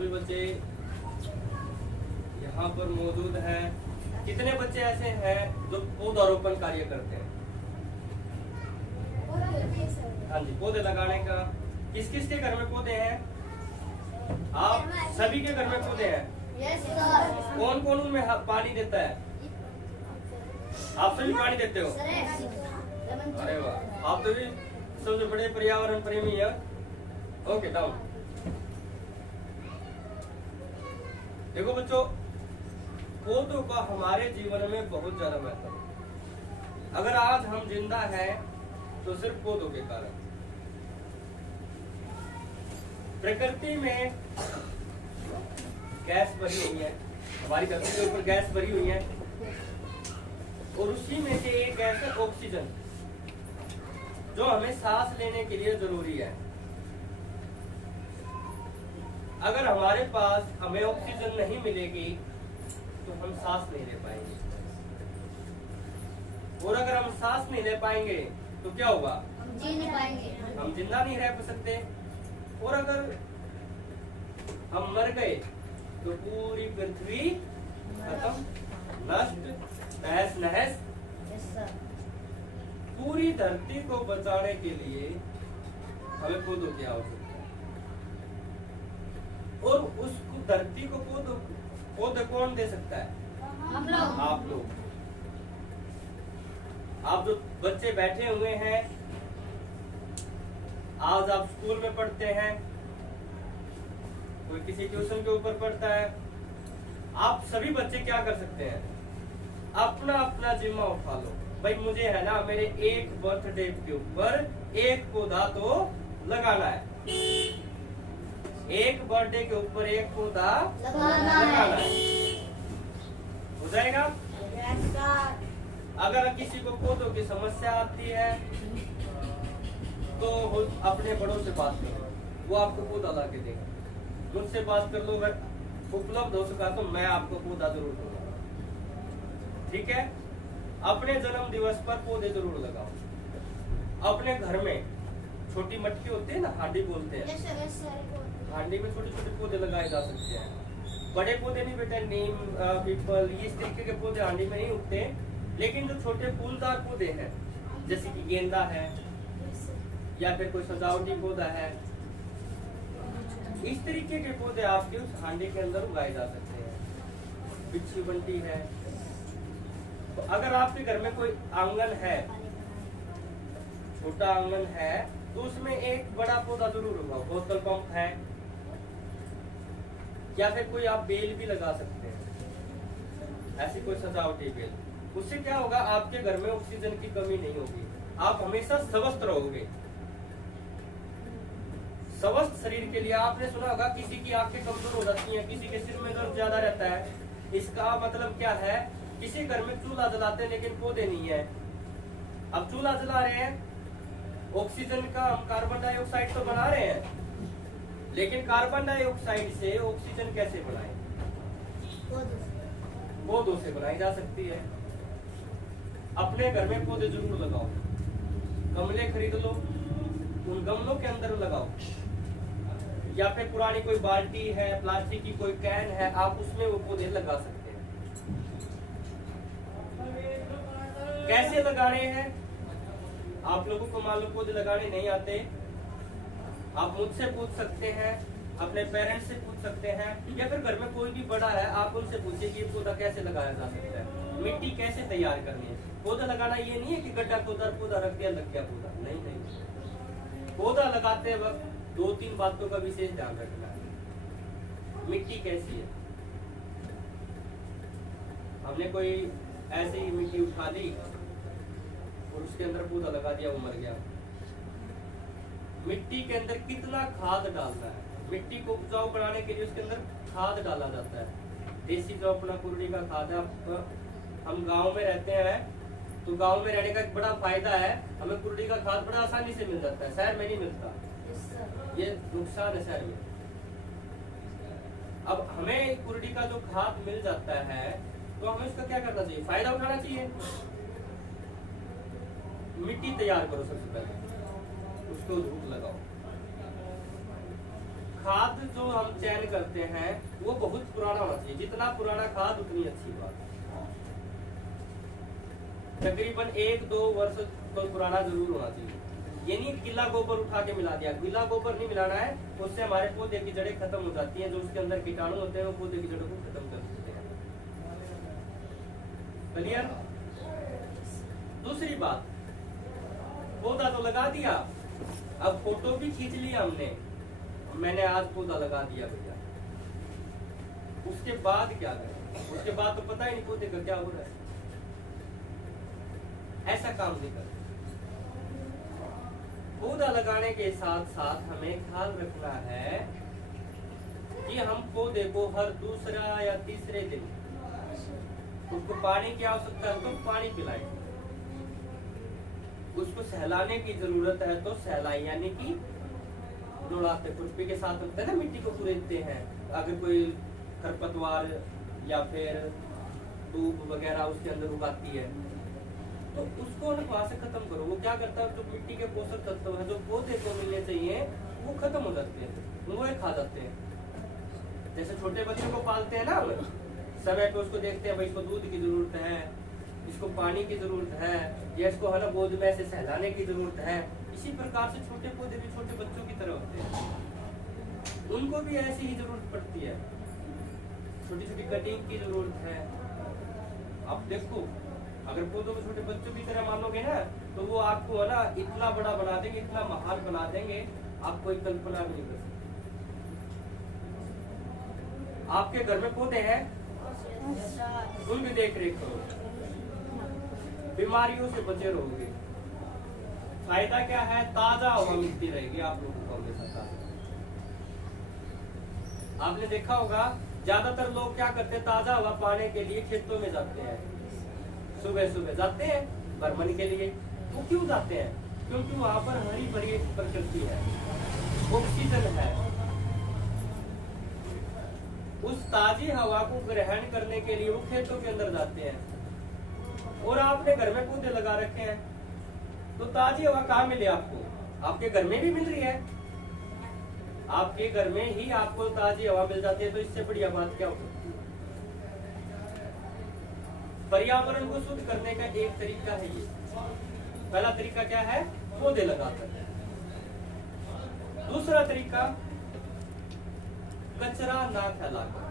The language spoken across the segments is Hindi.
सभी बच्चे यहाँ पर मौजूद हैं। कितने बच्चे ऐसे हैं जो पौधारोपण कार्य करते हैं? हाँ जी, पौधे लगाने का। किस किस के घर में पौधे हैं? आप सभी के घर में पौधे हैं। कौन कौन उनमें पानी देता है? आप सभी पानी देते हो? अरे वाह, आप तो भी सबसे बड़े पर्यावरण प्रेमी है। Okay down. देखो बच्चों, पौधों का हमारे जीवन में बहुत ज्यादा महत्व है। अगर आज हम जिंदा हैं तो सिर्फ पौधों के कारण। प्रकृति में गैस भरी हुई है, हमारी धरती के ऊपर गैस भरी हुई है, और उसी में से एक गैस है ऑक्सीजन, जो हमें सांस लेने के लिए जरूरी है। अगर हमारे पास हमें ऑक्सीजन नहीं मिलेगी तो हम सांस नहीं ले पाएंगे, और अगर हम सांस नहीं ले पाएंगे तो क्या होगा? हम जी नहीं पाएंगे, हम जिंदा नहीं रह सकते। और अगर हम मर गए तो पूरी पृथ्वी खत्म, नष्ट, तहस नहस। पूरी धरती को बचाने के लिए हमें पौधों की आवश्यकता है, और उस धरती को पौधे कौन दे सकता है? हम लोग। आप लोग। आप जो बच्चे बैठे हुए हैं, आज आप स्कूल में पढ़ते हैं, कोई किसी ट्यूशन के ऊपर पढ़ता है। आप सभी बच्चे क्या कर सकते हैं? अपना अपना जिम्मा उठा लो। भाई मुझे है ना, मेरे एक बर्थडे के ऊपर एक पौधा तो लगाना है। एक बर्थडे के ऊपर एक पौधा लगाना है। हो जाएगा? अगर किसी को पौधों की समस्या आती है तो अपने बड़ों से बात करो, वो आपको पौधा ला के देगा। मुझसे बात कर लो, अगर उपलब्ध हो सका तो मैं आपको पौधा जरूर दूंगा। ठीक है? अपने जन्म दिवस पर पौधे जरूर लगाओ। अपने घर में छोटी मटकी होती है ना, हांडी बोलते हैं, हांडी में छोटे छोटे पौधे लगाए जा सकते हैं। बड़े पौधे नहीं बेटा, नीम, पीपल, इस तरीके के पौधे हांडी में नहीं उगते, लेकिन जो छोटे फूलदार पौधे हैं, जैसे कि गेंदा है या फिर कोई सजावटी पौधा है, इस तरीके के पौधे आपके उस हांडी के अंदर उगाए जा सकते हैं। बिच्छू बंटी है। तो अगर आपके घर में कोई आंगन है, छोटा आंगन है, तो उसमें एक बड़ा पौधा जरूर उगाओ। बोतल पंप है, या फिर कोई आप बेल भी लगा सकते हैं, ऐसी कोई सजावटी बेल। उससे क्या होगा? आपके घर में ऑक्सीजन की कमी नहीं होगी, आप हमेशा स्वस्थ रहोगे। स्वस्थ शरीर के लिए आपने सुना होगा किसी की आंखें कमजोर हो जाती हैं, किसी के सिर में दर्द ज्यादा रहता है। इसका मतलब क्या है? किसी घर में चूल्हा जलाते हैं लेकिन पौधे नहीं है। अब चूल्हा जला रहे हैं, ऑक्सीजन का हम कार्बन डाइऑक्साइड तो बना रहे हैं, लेकिन कार्बन डाइऑक्साइड से ऑक्सीजन कैसे बनाए? पौधों से बनाई जा सकती है। अपने घर में पौधे जरूर लगाओ। गमले खरीद लो, उन गमलों के अंदर लगाओ, या फिर पुरानी कोई बाल्टी है, प्लास्टिक की कोई कैन है, आप उसमें वो पौधे लगा सकते हैं। कैसे लगाने हैं? आप लोगों को मान लो पौधे लगाने नहीं आते, आप मुझसे पूछ सकते हैं, अपने पेरेंट्स से पूछ सकते हैं, या फिर घर में कोई भी बड़ा है, आप उनसे पूछिए कि पौधा कैसे लगाया जा सकता है, मिट्टी कैसे तैयार करनी है। पौधा लगाना ये नहीं है कि गड्ढा खोदा, पौधा रख दिया, लग गया पौधा। नहीं नहीं, पौधा लगाते वक्त 2-3 बातों का विशेष ध्यान रखना है। मिट्टी कैसी है? हमने कोई ऐसी मिट्टी उठा ली और उसके अंदर पौधा लगा दिया, वो मर गया। मिट्टी के अंदर कितना खाद डालना है? मिट्टी को उपजाऊ बनाने के लिए उसके अंदर खाद डाला जाता है। देसी जो अपना कुरड़ी का खाद है, हम गांव में रहते हैं तो गांव में रहने का एक बड़ा फायदा है, हमें कुरड़ी का खाद बड़ा आसानी से मिल जाता है, शहर में नहीं मिलता। ये नुकसान है शहर में। अब हमें कुरड़ी का जो खाद मिल जाता है तो हमें उसका क्या करना चाहिए? फायदा उठाना चाहिए। मिट्टी तैयार करो, सबसे पहले उसको धूप लगाओ, खाद जो हम चयन करते हैं वो बहुत पुराना होना चाहिए, जितना पुराना खाद उतनी अच्छी बात। तकरीबन 1-2 वर्ष तो पुराना जरूर होना चाहिए। ये नहीं गीला गोबर उठा के मिला दिया, गीला गोबर नहीं मिलाना है, उससे हमारे पौधे की जड़ें खत्म हो जाती हैं, जो उसके अंदर कीटाणु होते हैं वो पौधे की जड़ों को खत्म कर देते हैं। क्लियर? दूसरी बात, पौधा तो लगा दिया, अब फोटो भी खींच लिया हमने, मैंने आज पौधा लगा दिया भैया, उसके बाद क्या करें? उसके बाद तो पता ही नहीं पौधे का क्या हो रहा है। ऐसा काम नहीं करते। पौधा लगाने के साथ साथ हमें ख्याल रखना है कि हम पौधे को हर दूसरा या तीसरे दिन उसको पानी की आवश्यकता है तो पानी पिलाएं, उसको सहलाने की जरूरत है तो सहलाएं, यानी कि दौड़ाते खुरपी के साथ होता है ना, मिट्टी को कुरेदते हैं। अगर कोई खरपतवार या फिर दूब वगैरह उसके अंदर उगाती है तो उसको ना वहां से खत्म करो। वो क्या करता है, जो मिट्टी के पोषक तत्व है जो पौधे को मिलने चाहिए वो खत्म हो जाते हैं, वो खा जाते हैं। जैसे छोटे बच्चों को पालते हैं ना, समय पे उसको देखते हैं भाई इसको दूध की जरूरत है, इसको पानी की जरूरत है, या इसको है ना गोद में से सहलाने की जरूरत है। इसी प्रकार से छोटे पौधे भी छोटे बच्चों की तरह होते हैं, उनको भी ऐसी ही जरूरत पड़ती है, छोटी छोटी कटिंग की जरूरत है। अब देखो, अगर पौधों को छोटे बच्चों की तरह मानोगे ना तो वो आपको है ना इतना बड़ा बना देंगे, इतना महान बना देंगे, आप कोई कल्पना भी नहीं कर सकते। आपके घर में पौधे हैं, उनकी देख रेख करो, बीमारियों से बचे रहोगे। फायदा क्या है, ताजा हवा मिलती रहेगी आप लोगों को हमेशा। आपने देखा होगा ज्यादातर लोग क्या करते हैं, ताजा हवा पाने के लिए खेतों में जाते हैं, सुबह सुबह जाते हैं भ्रमण के लिए। वो क्यों जाते हैं? क्योंकि वहां पर हरी भरी प्रकृति है, ऑक्सीजन है। उस ताजी हवा को ग्रहण करने के लिए वो खेतों के अंदर जाते हैं। और आपने घर में पौधे लगा रखे हैं तो ताजी हवा कहाँ मिले आपको? आपके घर में भी मिल रही है, आपके घर में ही आपको ताजी हवा मिल जाती है, तो इससे बढ़िया बात क्या हो सकती है? पर्यावरण को शुद्ध करने का एक तरीका है ये। पहला तरीका क्या है, पौधे लगाकर। दूसरा तरीका, कचरा ना फैलाकर।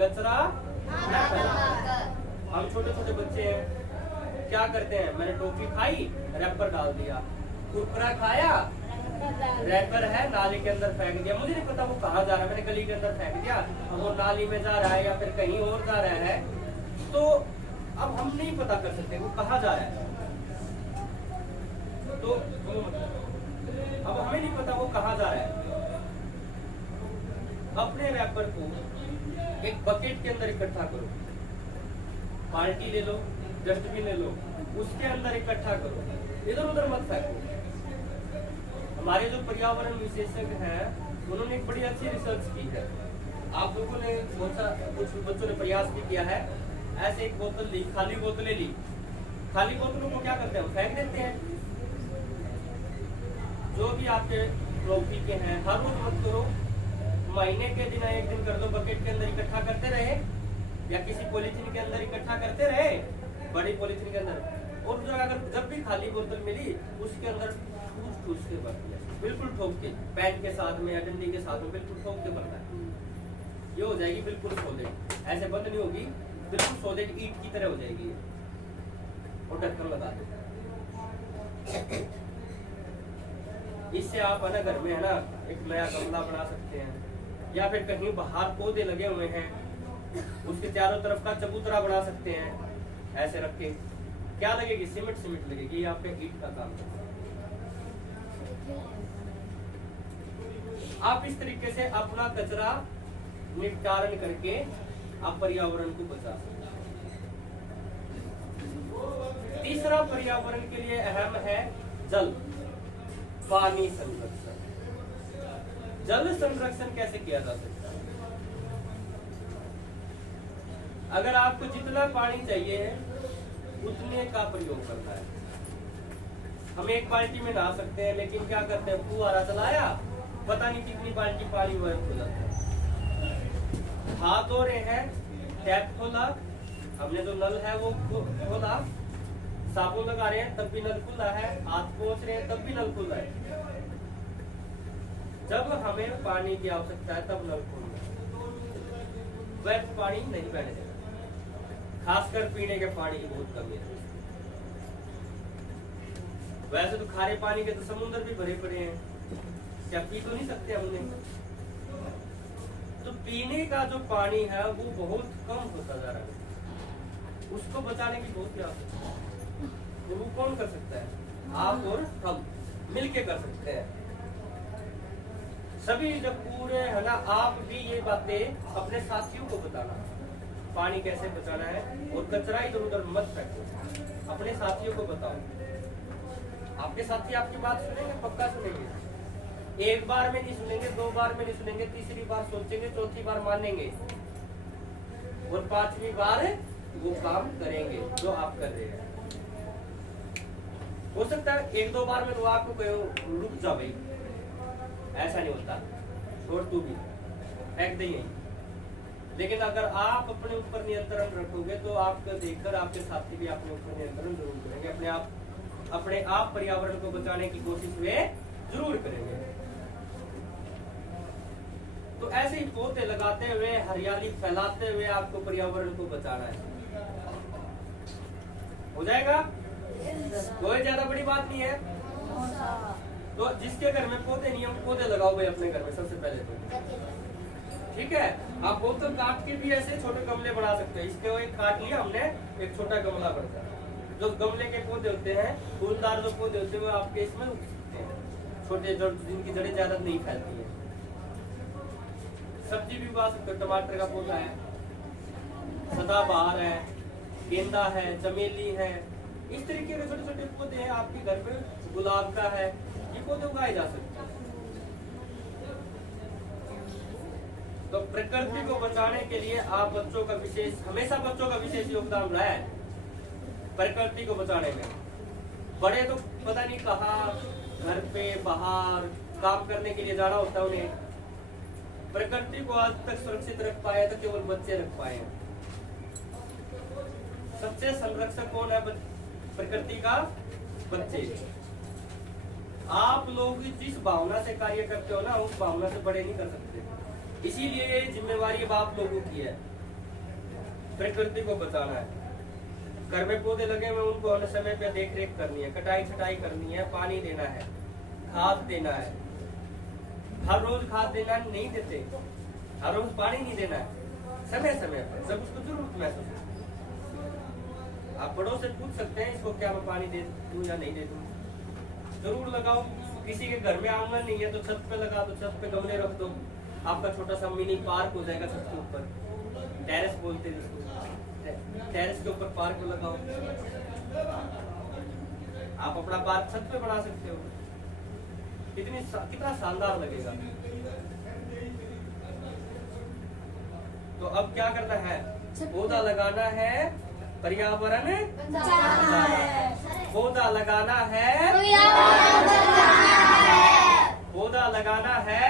कचरा ना फैलाकर। हम छोटे छोटे बच्चे हैं, क्या करते हैं, मैंने टॉफी खाई, रैपर डाल दिया, कुरकुरा खाया, रैपर है नाली के अंदर फेंक दिया, मुझे नहीं पता वो कहाँ जा रहा है, मैंने गली के अंदर फेंक दिया, वो नाली में जा रहा है या फिर कहीं और जा रहा है, तो अब हम नहीं पता कर सकते वो कहाँ जा रहा है। तो अब हमें नहीं पता वो कहाँ जा रहा है। अपने रैपर को एक बकेट के अंदर इकट्ठा करो, बाल्टी ले लो, डस्टबिन ले लो, उसके अंदर इकट्ठा करो, इधर उधर मत फेंको। हमारे जो पर्यावरण विशेषज्ञ हैं उन्होंने एक बड़ी अच्छी रिसर्च की है। आप लोगों ने कुछ बच्चों ने प्रयास भी किया है। ऐसे एक बोतल ली, खाली बोतलें ली, खाली बोतलों को क्या करते हैं, फेंक देते हैं। जो भी आपके ट्रॉफी के हैं, हर रोज मत करो, महीने के दिन एक दिन कर दो, बकेट के अंदर इकट्ठा करते रहे या किसी पॉलीथीन के अंदर इकट्ठा करते रहे, बड़ी पॉलीथीन के अंदर। और जो अगर जब भी खाली बोतल मिली उसके अंदर ठूस के भर दिया, बिल्कुल ठोक के, पेन के साथ में या डंडी के साथ में बिल्कुल ठोक के भरना है। ये हो जाएगी बिल्कुल सॉलिड, ऐसे बंद नहीं होगी, बिल्कुल सॉलिड ईंट की तरह हो जाएगी। और ढक्कन लगा दो। इससे आप है ना घर में है ना एक नया गमला बना सकते हैं, या फिर कहीं बाहर पौधे लगे हुए हैं उसके चारों तरफ का चबूतरा बना सकते हैं, ऐसे रख के। क्या लगेगी, सीमेंट लगेगी, या फिर ईंट का काम करना। आप इस तरीके से अपना कचरा निपटारण करके आप पर्यावरण को बचा सकते हैं। तीसरा पर्यावरण के लिए अहम है जल, पानी संरक्षण। जल संरक्षण कैसे किया जा सकता है? अगर आपको जितना पानी चाहिए उतने का प्रयोग करना है। हम एक बाल्टी में नहा सकते हैं, लेकिन क्या करते हैं, फुहारा चलाया, पता नहीं कितनी बाल्टी पानी वह खुला। हाथ धो रहे हैं, टैप खोला, हमने जो नल है वो खोला, साबुन लगा रहे हैं तब भी नल खुला है, हाथ पोंछ रहे हैं तब भी नल खुला है। जब हमें पानी की आवश्यकता है तब नल खोलना, व्यर्थ पानी नहीं बहने देना, खासकर पीने के पानी की बहुत कमी है। वैसे तो खारे पानी के तो समुद्र भी भरे पड़े हैं, क्या पी तो नहीं सकते हमने। तो पीने का जो पानी है वो बहुत कम होता जा रहा है, उसको बचाने की बहुत प्रयास है। तो वो कौन कर सकता है? आप और हम मिलके कर सकते हैं। सभी जब पूरे है ना, आप भी ये बातें अपने साथियों को बताना, पानी कैसे बचाना है, और कचरा इधर उधर मत फेंको, अपने साथियों को बताओ। आपके साथी आपकी बात सुनेंगे, पक्का सुनेंगे। एक बार में नहीं सुनेंगे, 2 बार में नहीं सुनेंगे, तीसरी बार सोचेंगे, चौथी बार मानेंगे, और 5वीं बार वो काम करेंगे जो आप कर रहे हैं। हो सकता है 1-2 बार में वो आपको कहो रुक जा भाई, ऐसा नहीं होता, छोड़ तू भी, फेंक दे यहीं। लेकिन अगर आप अपने ऊपर नियंत्रण रखोगे तो आपको देखकर आपके साथी भी अपने ऊपर नियंत्रण जरूर करेंगे, अपने आप पर्यावरण को बचाने की कोशिश वे जरूर करेंगे। तो ऐसे ही पौधे लगाते हुए, हरियाली फैलाते हुए आपको पर्यावरण को बचाना है। हो जाएगा? कोई ज्यादा बड़ी बात नहीं है। तो जिसके घर में पौधे नहीं है, पौधे लगाओ भाई अपने घर में सबसे पहले तो, ठीक है। आप बोतल काट के भी ऐसे छोटे गमले बना सकते हैं। इसके एक काट लिया हमने, एक छोटा गमला बनता है। जो गमले के पौधे होते हैं, फूलदार जो पौधे होते हैं, वो आपके इसमें उग सकते हैं, छोटे जो जिनकी जड़ें ज्यादा नहीं फैलती है। सब्जी भी उगा सकते हो, टमाटर का पौधा है, सदाबहार है, गेंदा है, चमेली है, इस तरीके के छोटे छोटे पौधे हैं आपके घर पे, गुलाब का है, ये पौधे उगाए जा सकते हैं। तो प्रकृति को बचाने के लिए आप बच्चों का हमेशा बच्चों का विशेष योगदान रहा है प्रकृति को बचाने में। बड़े तो पता नहीं कहाँ घर पे बाहर काम करने के लिए जाना होता है उन्हें, प्रकृति को आज तक सुरक्षित रख पाए तो केवल बच्चे रख पाए हैं। सबसे संरक्षक कौन है प्रकृति का? बच्चे। आप लोग जिस भावना से कार्य करते हो ना, उस भावना से बड़े नहीं कर सकते। इसीलिए ये जिम्मेवारी अब आप लोगों की है, प्रकृति को बचाना है। घर में पौधे लगे हुए, उनको हर समय पे देख रेख करनी है, कटाई छटाई करनी है, पानी देना है, खाद देना है। हर रोज खाद देना नहीं देते, हर रोज पानी नहीं देना है, समय समय पर जब उसको जरूरत महसूस हो। आप बड़ों से पूछ सकते हैं इसको क्या मैं पानी दे दूं या नहीं दे दूं। जरूर लगाओ। किसी के घर में आंगन नहीं है तो छत पे लगा दो, छत पे गमले रख दो, आपका छोटा सा मिनी पार्क हो जाएगा छत के ऊपर। टेरेस बोलते हैं जिसको, टेरेस के ऊपर पार्क लगाओ। आप अपना पार्क छत पे बना सकते हो, कितना शानदार लगेगा। तो अब क्या करना है? पौधा लगाना है, पर्यावरण बचाना है। पौधा लगाना है, पौधा लगाना है,